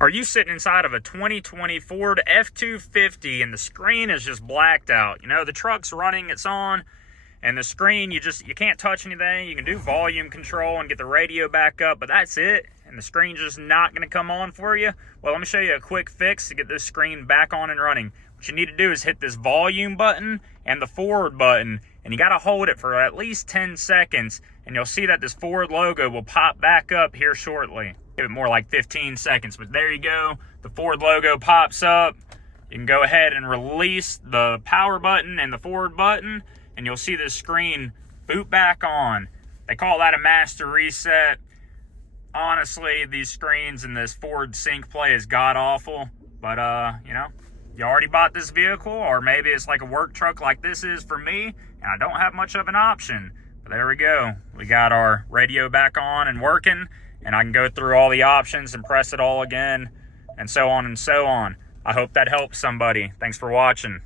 Are you sitting inside of a 2020 Ford F-250 and the screen is just blacked out? You know, the truck's running, it's on, and the screen, you can't touch anything. You can do volume control and get the radio back up, but that's it. And the screen's just not going to come on for you. Well, let me show you a quick fix to get this screen back on and running. What you need to do is hit this volume button and the forward button, and you got to hold it for at least 10 seconds, and you'll see that this Ford logo will pop back up here shortly. Give it more like 15 seconds, but there you go. The Ford logo pops up. You can go ahead and release the power button and the forward button, and you'll see this screen boot back on. They call that a master reset. Honestly, these screens in this Ford Sync Play is god-awful, but, you know, you already bought this vehicle, or maybe it's like a work truck like this is for me, and I don't have much of an option. But there we go. We got our radio back on and working, and I can go through all the options and press it all again, and so on and so on. I hope that helps somebody. Thanks for watching.